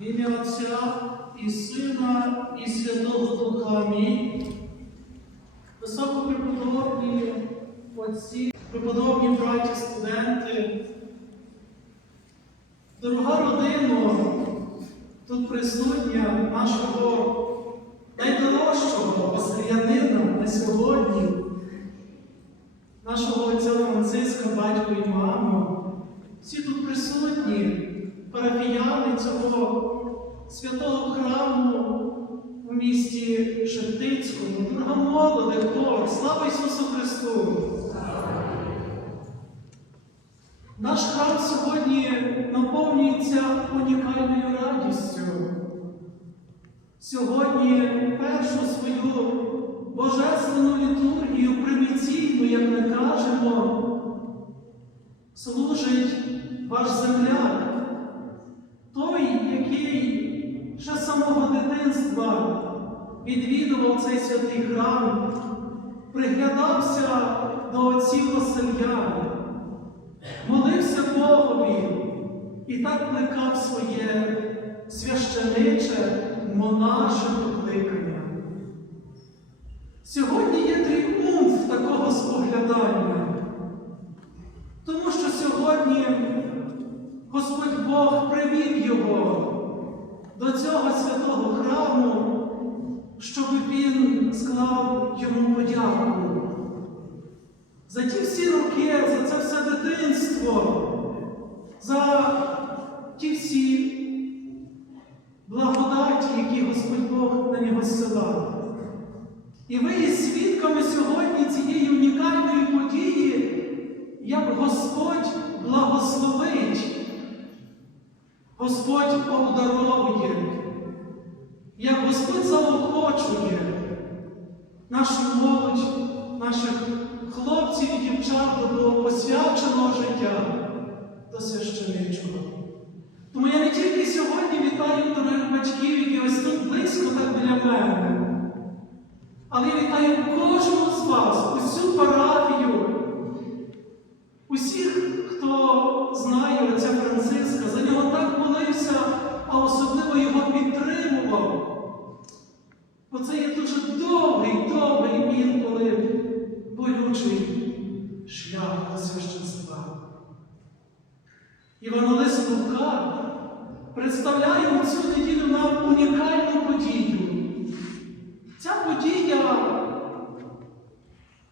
В ім'я Отця і Сина, і Святого Духа. Амінь. Високопреподобні отці, преподобні браті, студенти, дорога родина, тут присутня нашого найдорожчого оселянина на сьогодні, нашого отця Франциска, батько і маму. Всі тут присутні, парафіяни цього святого храму у місті Шептицькому, дорога молоде, хор, слава Ісусу Христу! Наш храм сьогодні наповнюється унікальною радістю. Сьогодні першу свою божественну літургію приміційну, як ми кажемо, служить ваш земляк, той, який ще з самого дитинства відвідував цей святий храм, приглядався до отців Васильян, молився Богові і так плекав своє священиче монаше покликання. Сьогодні є тріумф такого споглядання. Тому що сьогодні Господь Бог привів його до цього святого храму, щоб він склав йому подяку. За ті всі роки, за це все дитинство, за ті всі благодаті, які Господь Бог на нього зсилав. І ви є свідками сьогодні цієї унікальної події, як Господь благословить, Господь обдаровує, як Господь заохочує нашу молодь, наших хлопців і дівчат до посвяченого життя, до священичого. Тому я не тільки сьогодні вітаю дорогих батьків, які ось тут близько так біля мене, але я вітаю кожного з вас, усю парафію, усіх, знає отця Франциска, за нього так молився, а особливо його підтримував. Бо це є дуже довгий, довгий інколи болючий шлях до священства. Іванолис Лука представляє у цю неділю нам унікальну подію. Ця подія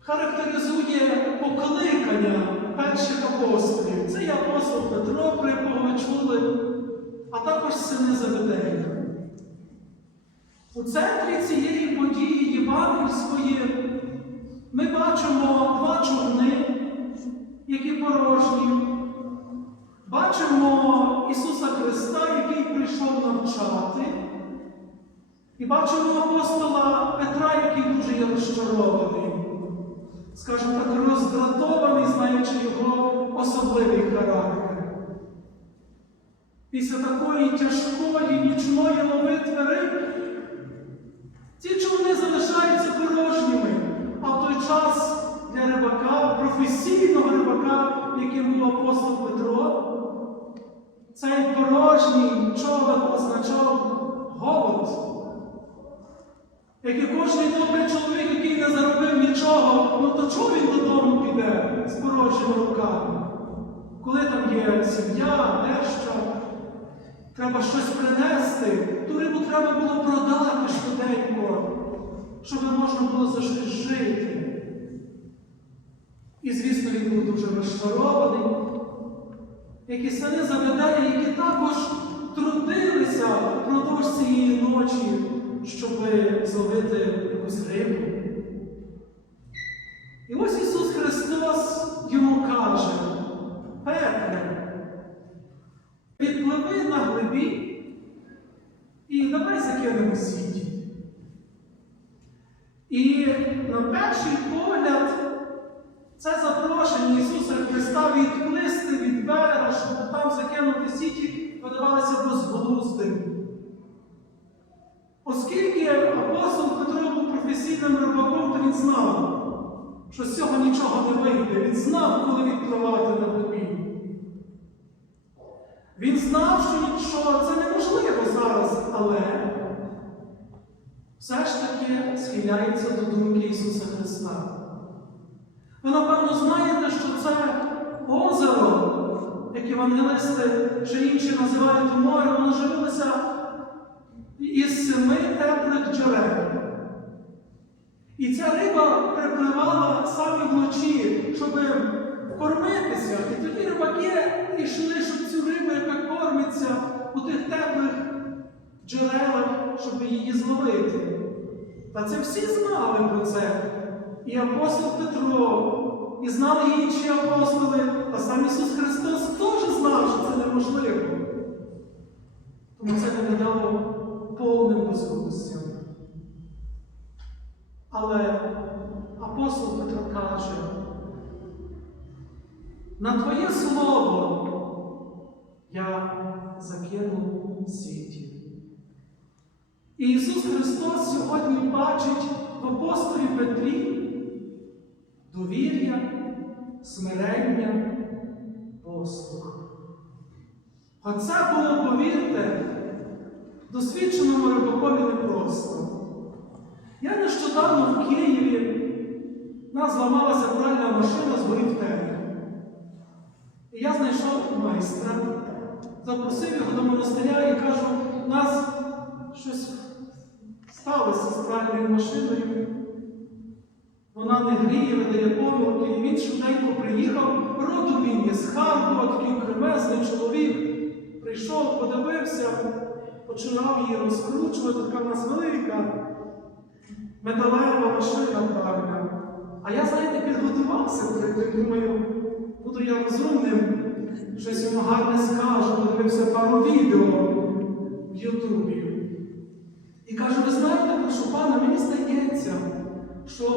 характеризує покликання перших апостолів. Це є апостол Петро, про якого ви чули, а також сини Заведення. У центрі цієї події євангельської ми бачимо два човни, які порожні. Бачимо Ісуса Христа, який прийшов навчати. І бачимо апостола Петра, який дуже є розчарований, скажімо так, роздратований, знаючи його особливий характер. Після такої тяжкої нічної молитви риб ці човни залишаються порожніми, а в той час для рибака, професійного рибака, яким був апостол Петро, цей порожній човен означав голод. Як і кожний добрий чоловік, який не заробив нічого, ну то чого він додому піде з порожніми руками? Коли там є сім'я, деща, треба щось принести, ту рибу треба було продати швиденько, щоб можна було за щось жити. І, звісно, він був дуже розчарований, як сини заведення, які також трудилися впродовж цієї ночі, щоб зловити якусь рибу. І ось Ісус Христос йому каже, Петре, підпливи на глибі і давай закинемо сіті. І на перший погляд це запрошення Ісуса Христа відплисти від берега, щоб там закинути сіті, видавалося безглуздим. Оскільки апостол Петро був професійним рибаком, то він знав, що з цього нічого не вийде. Він знав, коли відпливати на глибі. Він знав, що, що це неможливо зараз, але все ж таки схиляється до думки Ісуса Христа. Ви, напевно, знаєте, що це озеро, як євангелисти чи інші називають море, воно живилося із семи теплих джерел. І ця риба припливала саме вночі, щоб кормитися. І тоді рибаки йшли, щоб цю рибу, яка кормиться у тих теплих джерелах, щоб її зловити. Та це всі знали про це. І апостол Петро, і знали інші апостоли, а сам Ісус Христос теж знав, що це неможливо. Тому це не видало повним безглуздям. Але апостол Петро каже, на Твоє слово я закинув сіті. І Ісус Христос сьогодні бачить в апостолі Петрі довір'я, смирення, послух. Оце було, повірте, досвідченому рибакові непросто. Я нещодавно в Києві нас зламалася пральна машина, згорів темір. І я знайшов майстра, запросив його до монастиря і кажу, у нас щось сталося з пральною машиною. Вона не гріє, видає помилки, і він швиденько приїхав. Родом він є з Харкова, такий кремезний чоловік. Прийшов, подивився, починав її розкручувати, така в нас велика металева машина правильна. А я, знаєте, підготувався думаю, буду я розумним, щось йому гарне скажу, подивився пару відео в Ютубі. І кажу, ви знаєте, прошу пана, мені здається, що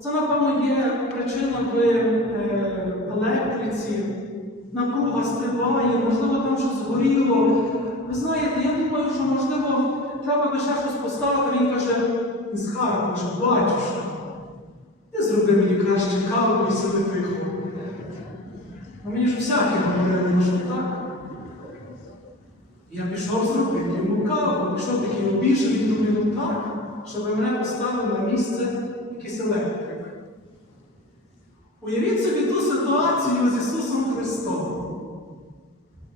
це, напевно, є причина в е, електриці, напруга стрибає, можливо, там щось згоріло. Ви знаєте, я думаю, що, можливо, треба би ще щось поставити. Він каже, з Харкова, що батюшка, ти зроби мені краще каву і сиди тихо. А мені ж всяке говорили, що так. Я пішов зробити йому каву, пішов такий обіжений, думаю, ну так, щоб мене поставив на місце якийсь електрик. Уявіть собі ту ситуацію з Ісусом Христом,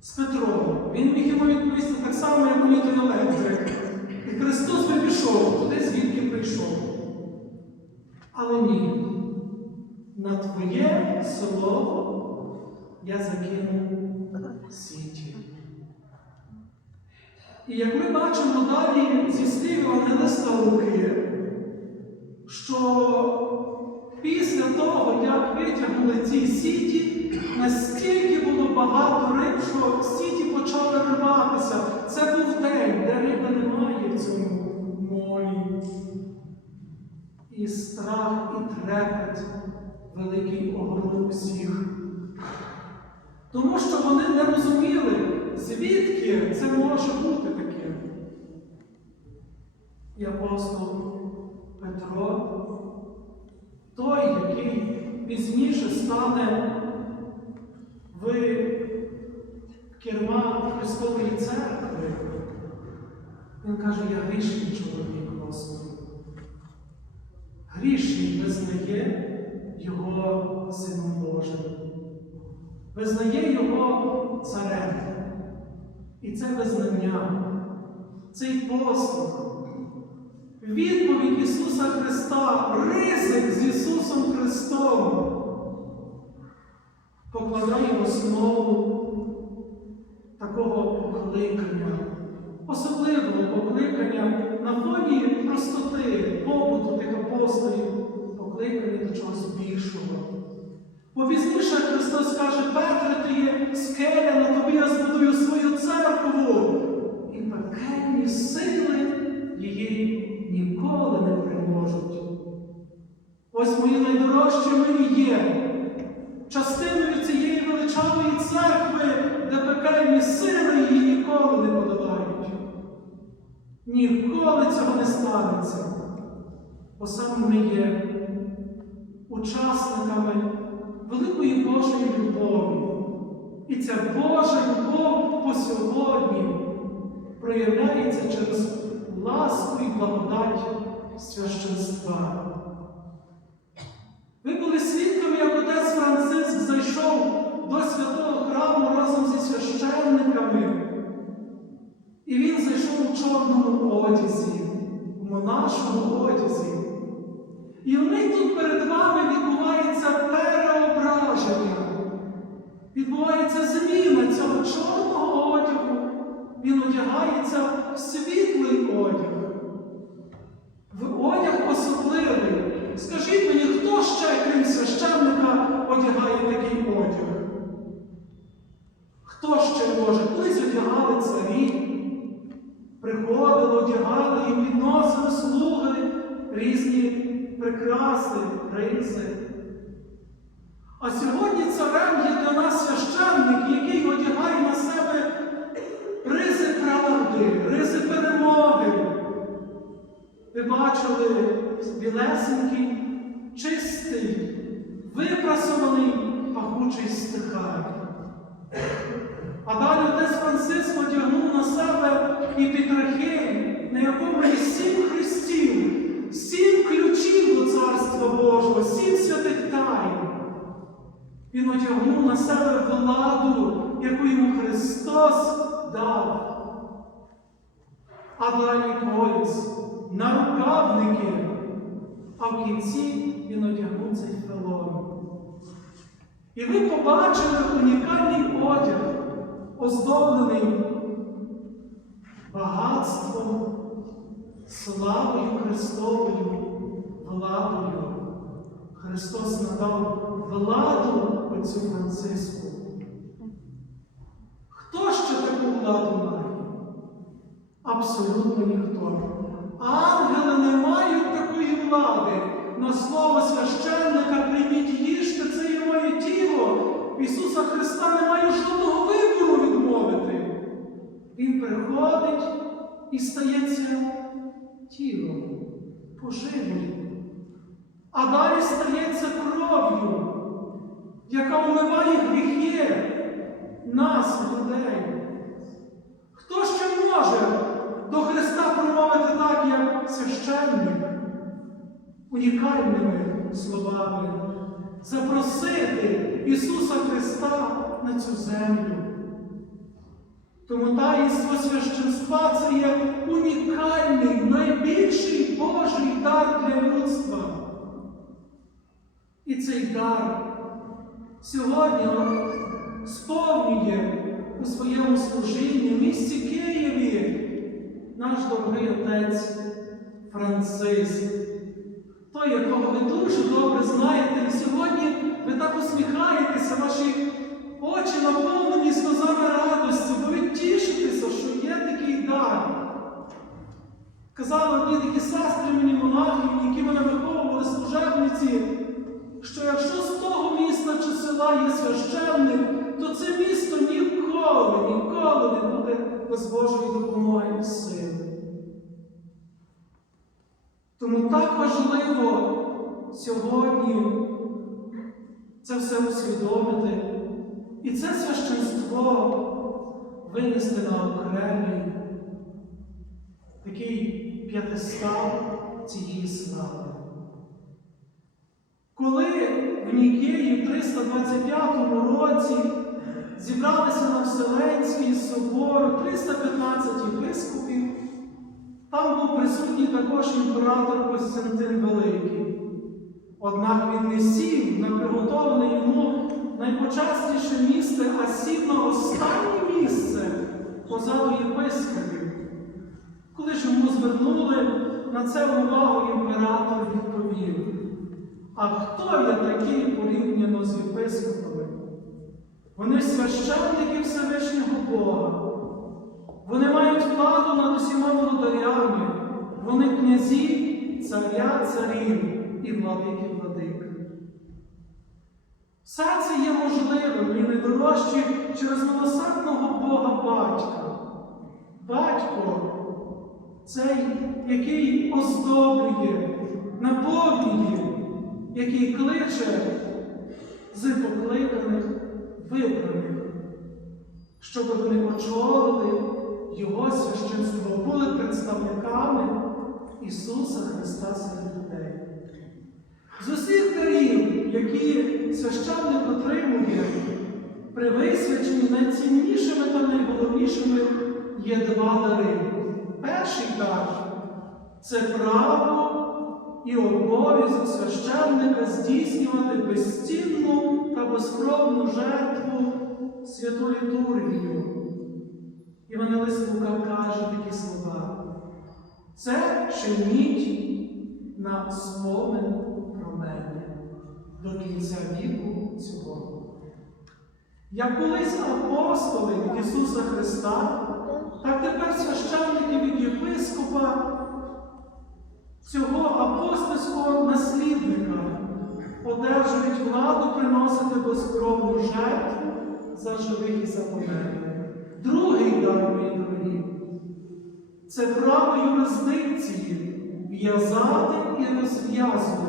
з Петром. Він міг йому відповісти так само, як той електрик. І Христос би пішов туди, звідки прийшов. Але ні. На Твоє слово я закинув сіті. І як ми бачимо далі зі слів Ангелиста Луки, що після того, як витягнули ці сіті, настільки було багато риб, що сіті почали рватися. Це був день, де риби немає в цьому морі. І страх, і трепет великий огорнув усіх. Тому що вони не розуміли, звідки це може бути таке. І апостол Петро, той, який пізніше стане в керма Христової церкви, він каже, я грішний чоловік, Господи. Грішний визнає Його Сином Божим. Визнає його царем. І це визнання, цей послуг, відповідь Ісуса Христа, ризик з Ісусом Христом. Покладає основу такого покликання, особливого покликання на фоні простоти, побуту тих апостолів, покликання до чогось більшого. Бо пізніше Христос каже, Петре, ти є скеля, на тобі я збудую свою церкву. І пекельні сили її ніколи не приможуть. Ось мої найдорожчі мені є. Частиною цієї величавої церкви, де пекельні сили її ніколи не подолають. Ніколи цього не станеться. Бо саме ми є учасниками великої Божої любові. І ця Божа любов по сьогодні проявляється через ласку і благодать священства. Ви були свідками, як отець Франциск зайшов до святого храму разом зі священниками. І він зайшов у чорному одязі, в монашому одязі. І в них тут перед вами відбувається переображення. Відбувається зміна цього чорного одягу. Він одягається в світлий одяг. В одяг особливий. Скажіть мені, хто ще, крім священника, одягає такий одяг? Хто ще може? Колись одягали царі, приходили, одягали і підносили слуги різні прикраси, ризи. А сьогодні царем є для нас священник, який одягає на себе ризи правди, ризи перемоги. Ви бачили білесенький, чистий, випрасований пахучий стихай. А далі отець Франциск одягнув на себе і підрахив, на якому є сім хрестів, сім ключів до Царства Божого, сім святих тайн. Він одягнув на себе владу, яку йому Христос дав. А далі пояс, нарукавники, а в кінці він одягнув цей фелон. І ви побачили унікальний одяг, оздоблений багатством, славою Христовою, владою. Христос надав владу отцю Франциску. Хто ще таку владу має? Абсолютно ніхто. Ангели не мають такої влади. На слово священника прийміть їжте, це є моє тіло. Ісуса Христа немає жодного вибору. Він приходить і стається тілом, поживою. А далі стається кров'ю, яка вмиває гріхи нас, людей. Хто ще може до Христа промовити так, як священник, унікальними словами, запросити Ісуса Христа на цю землю? Тому таїнство священства це є унікальний, найбільший Божий дар для людства. І цей дар сьогодні сповнює у своєму служінні в місті Києві наш дорогий отець Франциск, той, якого ви дуже добре знаєте, і сьогодні ви так усміхаєтеся, ваші очі наповнені сльозами радості, бо ви тішитеся, що є такий дар. Казали одні такі сестри мені монахи, які мене виховували служебниці, що якщо з того міста чи села є священник, то це місто ніколи, ніколи не буде без Божої допомоги і сили. Тому так важливо сьогодні це все усвідомити. І це священство винести на окремий такий п'ятистав цієї слави. Коли в Нікеї в 325 році зібралися на Вселенський собор 315 єпископів, там був присутній також імператор Костянтин Великий. Однак він не сів на приготовлене йому найпочасніше місце, а сів на останнє місце позаду єпископів. Коли ж йому звернули на це увагу, імператор відповів. А хто я такий порівняно з єпископами? Вони священники Всевишнього Бога. Вони мають владу над усіма володарями. Вони князі, царя царів і владики владик. Все це є можливим і найдорожче через милосердного Бога Батька. Батько цей, який оздоблює, наповнює, який кличе з покликаних, вибраних, щоб вони очолили його священство. були представниками Ісуса Христа серед людей. З усіх дарів, які священник отримує, при висвяченні найціннішими та найголовнішими є два дари. Перший дар це право і обов'язок священника здійснювати безцінну та безкровну жертву святу літургію. Івангелист Лука каже такі слова. Це чиніть на спомин до кінця віку цього. Як колись апостоли від Ісуса Христа, так тепер священники від єпископа цього апостольського наслідника одержують владу приносити безкровну жертву за живих і за померлих. Другий дар, мої дорогі, це право юрисдикції в'язати і розв'язувати,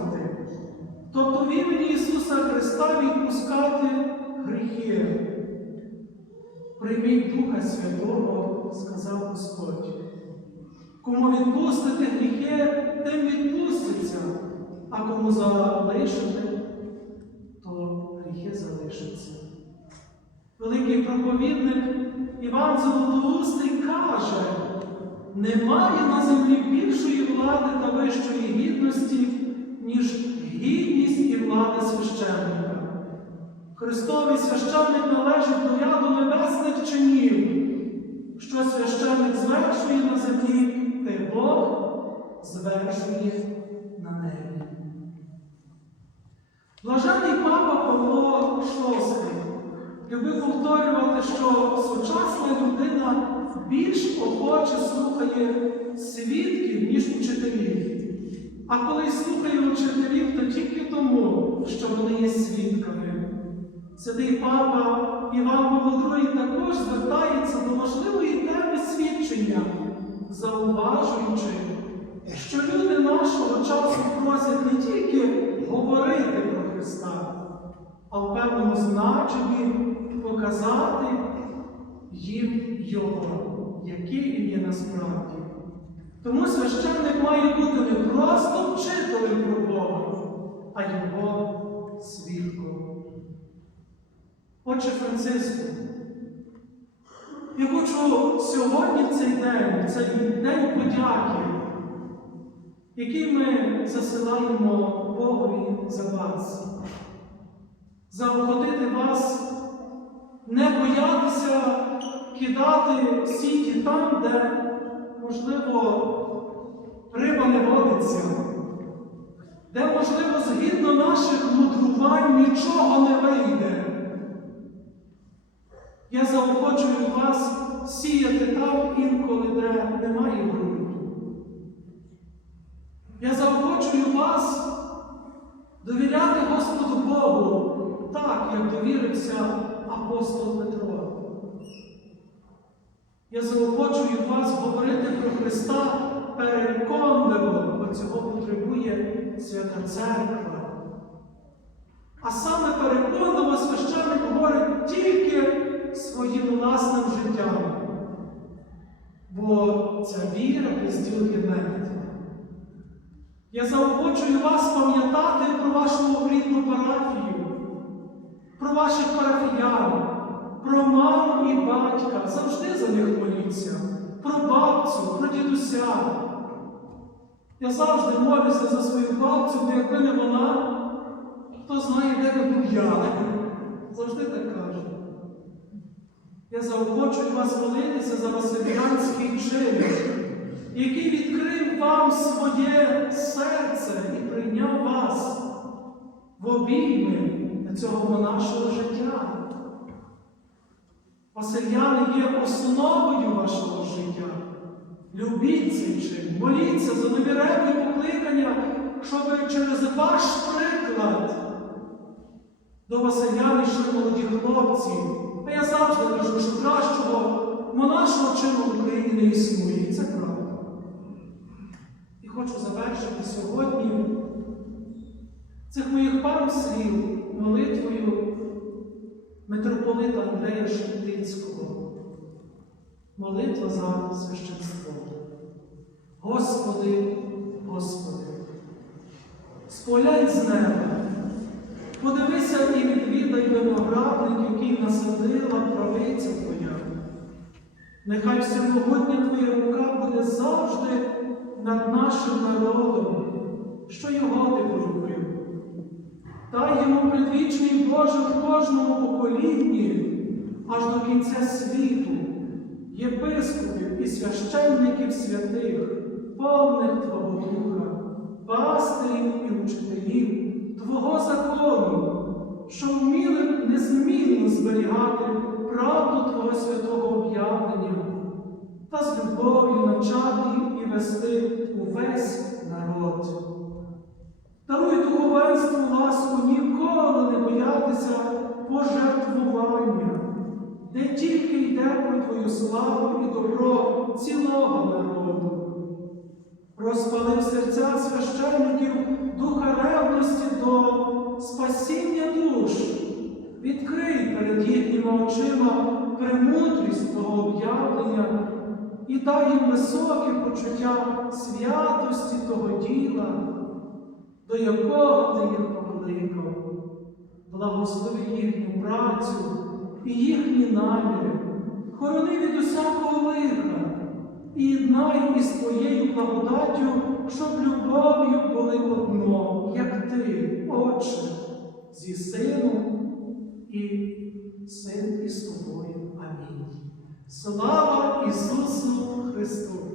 тобто в імені Ісуса Христа відпускати гріхи. Прийміть Духа Святого, сказав Господь. Кому відпустите гріхи, тим відпуститься, а кому залишите, то гріхи залишаться. Великий проповідник Іван Золотоустий каже, немає на землі більшої влади та вищої гідності, ніж влада священника. Христовий священник належить до ряду небесних чинів, що священник звершує на землі, те Бог звершує на небі. Блажений папа Павло VI любив повторювати, що сучасна людина більш охоче слухає свідків, ніж учителів. А коли слухає учителів, то тільки тому, що вони є свідками. Святий папа Іван Павло II також звертається до важливої теми свідчення, зауважуючи, що люди нашого часу просять не тільки говорити про Христа, а в певному значенні показати їм Його, який він є насправді. Тому священник має бути не просто вчителем про Бога, а його свідком. Отче Франциску, я хочу сьогодні цей день, цей день подяки, який ми засилаємо Богові за вас, заохотити вас не боятися кидати сіті там, де, можливо, риба не водиться, де, можливо, згідно наших мудрувань нічого не вийде. Я заохочую вас сіяти там інколи, де немає ґрунту. Я заохочую вас довіряти Господу Богу так, як довірився апостол Петро. Я заохочую вас говорити про Христа переконливо, бо цього потребує Свята Церква. А саме переконливо священник говорить тільки своїм власним життям. Бо ця віра діл є мертва. Я заохочую вас пам'ятати про вашу рідну парафію, про ваших парафіян, про маму і батька. Завжди за них моліться, про бабцю, про дідуся. Я завжди молюся за свою бабцю, бо якби не вона, хто знає, де би був я. Завжди так кажу. Я заохочую вас молитися за Василянський чин, який відкрив вам своє серце і прийняв вас в обійми цього монашого життя. Васильяни є основою вашого життя. Любіть цей моліться за довіренне покликання, щоб через ваш приклад до Василян йшли молоді хлопці. А я завжди кажу, що кращого монашого чину в Україні не існує. Це правда. І хочу завершити сьогодні цих моїх пару слів молитвою митрополита Андрея Шептицького. Молитва за священство. Господи, Господи. Споляй з неба, подивися і відвідай виноградник, який насадила правиця Твоя. Нехай всемогутня Твоя рука буде завжди над нашим народом, що його ти полюбив. Дай йому предвічний Боже в кожному поколінні, аж до кінця світу, єпископів і священників святих, повних Твого Духа, пастирів і учителів, Твого закону, що вміли незмінно зберігати правду Твого святого об'явлення та з любов'ю навчати і вести увесь народ. Даруй духовенству ласку ніколи не боятися пожертвування, де тільки йде про Твою славу і добро цілого народу. Розпали в серця священників духа ревності до спасіння душ, відкрий перед їхніми очима премудрість Твого об'явлення і дай їм високе почуття святості того діла до якого ти їх покликав. Благослови їхню працю і їхні наміри, хорони від усякого лиха і єднай із твоєю благодаттю, щоб любов'ю були одно, як ти, Отче, зі Сином і Син із тобою. Амінь. Слава Ісусу Христу!